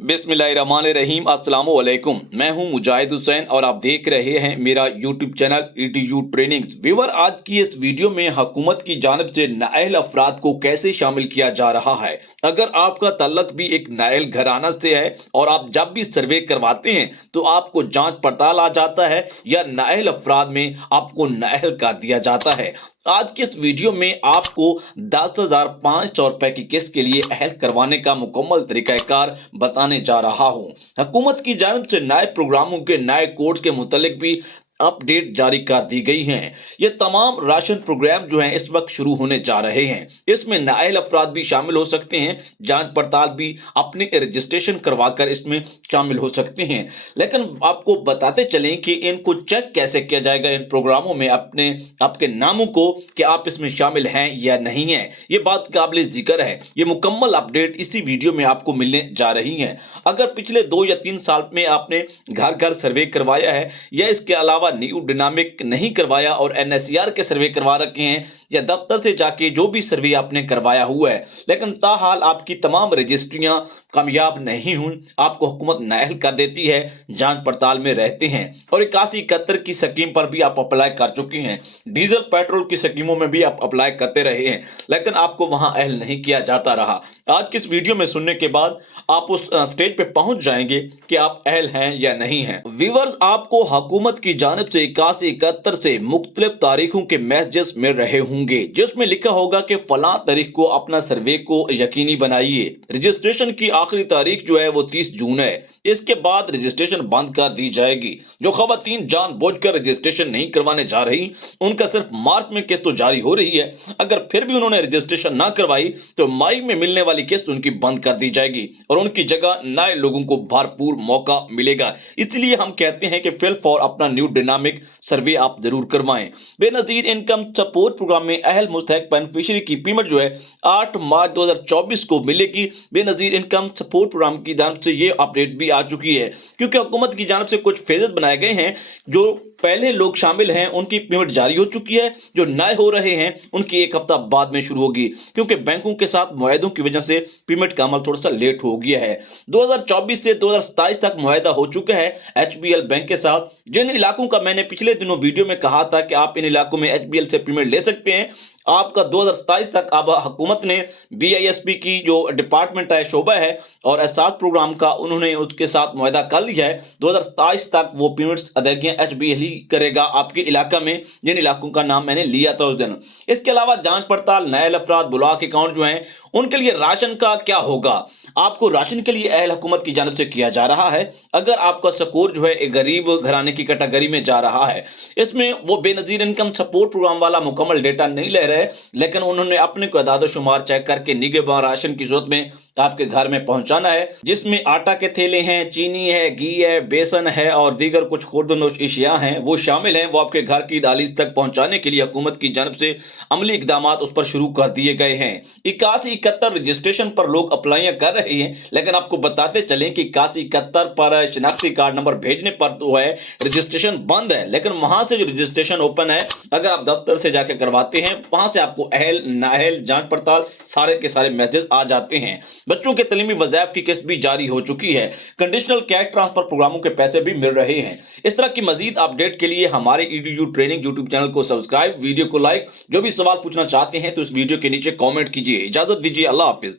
बिस्मिल्लाहिर्रहमानिर्रहीम अस्सलाम वालेकुम। मैं हूं मुजाहिद हुसैन और आप देख रहे हैं मेरा YouTube channel EDU trainings. Viewer, आज की इस वीडियो में हुकूमत की जानिब से नाअहल अफराद को कैसे शामिल किया जा रहा है। अगर आपका तल्लक भी एक नाअहल घराना से है और आप जब भी सर्वे करवाते हैं तो आपको जांच पड़ताल आ जाता है या नाअहल अफराद में आपको नाअहल कर दिया जाता है। आज के इस वीडियो में आपको 10,500 रुपए की किस्त के लिए अहल करवाने का मुकम्मल तरीकाकार बताने जा रहा हूं। हुकूमत की जानिब से नए प्रोग्रामों के नए कोड्स के मुतालिक भी अपडेट जारी कर दी गई हैं। ये तमाम राशन प्रोग्राम जो हैं इस वक्त शुरू होने जा रहे हैं। इसमें नाअहल अफराद भी शामिल हो सकते हैं, जांच पड़ताल भी अपने रजिस्ट्रेशन करवाकर इसमें शामिल हो सकते हैं। लेकिन आपको बताते चलें कि इनको चेक कैसे किया जाएगा इन प्रोग्रामों में आपके नामों को कि आप इसमें शामिल हैं या नहीं हैं। ये बात काबिल जिक्र है। ये मुकम्मल अपडेट इसी वीडियो में आपको मिलने जा रही है। अगर पिछले 2 या 3 साल में आपने घर घर सर्वे करवाया है या इसके अलावा न्यू डिनामिक नहीं करवाया और NSER के सर्वे करवा रखे हैं या दफ्तर से जाके जो भी सर्वे आपने करवाया हुआ है, लेकिन ताहाल आपकी तमाम रजिस्ट्रियां कामयाब नहीं हुई, आपको हुकूमत नाअहल कर देती है, जांच पड़ताल में रहते हैं और 8171 की स्कीम पर भी आप अप्लाई कर चुके हैं, डीजल पेट्रोल की स्कीमों में भी आप अप्लाई करते रहे हैं, लेकिन आपको वहां अहल नहीं किया जाता रहा। आज की इस वीडियो में सुनने के बाद आप उस स्टेज पे पहुंच जाएंगे कि आप अहल हैं या नहीं हैं। व्यूअर्स, आपको हुकूमत की जानिब से 8171 से मुख्तलिफ तारीखों के मैसेजेस मिल रहे होंगे जिसमें लिखा होगा कि फलां तारीख को अपना सर्वे को यकीनी बनाइए। रजिस्ट्रेशन की आखिरी तारीख जो है वो 30 जून है। इसके बाद रजिस्ट्रेशन बंद कर दी जाएगी। जो खवातीन जानबूझकर रजिस्ट्रेशन नहीं करवाने जा रही उनका सिर्फ मार्च में किस्त तो जारी हो रही है, अगर फिर भी उन्होंने रजिस्ट्रेशन ना करवाई तो मई में मिलने वाली किस्त उनकी बंद कर दी जाएगी और उनकी जगह नए लोगों को भरपूर मौका मिलेगा। इसलिए हम कहते हैं कि फिल फॉर अपना न्यू डायनामिक सर्वे आप जरूर करवाएं। बेनजीर इनकम सपोर्ट प्रोग्राम में अहल मुस्तहक बेनिफिशियरी की पेमेंट जो है 8 मार्च 2024 को मिलेगी। बेनजीर इनकम सपोर्ट प्रोग्राम की जानिब से ये अपडेट भी आ चुकी है, क्योंकि हुकूमत की जानिब से कुछ फेजेस बनाए गए हैं। जो पहले लोग शामिल हैं उनकी पेमेंट जारी हो चुकी है, जो नए हो रहे हैं उनकी 1 हफ्ता बाद में शुरू होगी, क्योंकि बैंकों के साथ मुआहदों की वजह से पेमेंट का अमल थोड़ा सा लेट हो गया है। 2024 से 2027 तक मुआहदा हो चुका है HBL बैंक के साथ। जिन इलाकों का मैंने पिछले दिनों वीडियो में कहा था कि आप इन इलाकों में HBL से पेमेंट ले सकते हैं, आपका 2027 तक अब हुकूमत ने BISP की जो डिपार्टमेंट है, शोबा है और एहसास प्रोग्राम का, उन्होंने उसके साथ मुआहदा कर लिया है। 2027 तक वो पेमेंट्स अदायगियां HBL ही करेगा आपके इलाका में, जिन इलाकों का नाम मैंने लिया था उस दिन। इसके अलावा जांच पड़ताल, नाअहल अफराद, ब्लॉक अकाउंट जो हैं उनके लिए राशन का क्या होगा। आपको राशन के लिए अहल हुकूमत की जानिब से किया जा रहा है। अगर आपका स्कोर जो है एक गरीब घराने की कैटेगरी में जा रहा है, इसमें वो बेनजीर इनकम सपोर्ट प्रोग्राम वाला मुकम्मल डेटा नहीं ले रहे, लेकिन उन्होंने अपने को अदाद शुमार चेक करके निगहबान राशन की सूरत में आपके घर में पहुंचाना है, जिसमें आटा के थैले हैं, चीनी है, घी है, बेसन है और दीगर कुछ खुर्दनोश अशिया हैं, वो शामिल हैं। वो आपके घर की दहलीज तक पहुंचाने के लिए हुकूमत की जानिब से अमली इकदाम उस पर शुरू कर दिए गए हैं। 8171 रजिस्ट्रेशन पर लोग अप्लाइयां कर रहे हैं, लेकिन आपको बताते चलें कि 8171 पर शनाख्ती कार्ड नंबर भेजने पर तो है रजिस्ट्रेशन बंद है, लेकिन वहां से जो रजिस्ट्रेशन ओपन है, अगर आप दफ्तर से जाकर करवाते हैं वहां से आपको अहल नाअहल जांच पड़ताल सारे के सारे मैसेज आ जाते हैं। बच्चों के तलीमी वज़ाइफ की किस्त भी जारी हो चुकी है। कंडीशनल कैश ट्रांसफर प्रोग्रामों के पैसे भी मिल रहे हैं। इस तरह की मजीद अपडेट के लिए हमारे EDU ट्रेनिंग यूट्यूब चैनल को सब्सक्राइब, वीडियो को लाइक। जो भी सवाल पूछना चाहते हैं तो इस वीडियो के नीचे कमेंट कीजिए। इजाजत दीजिए, अल्लाह हाफिज।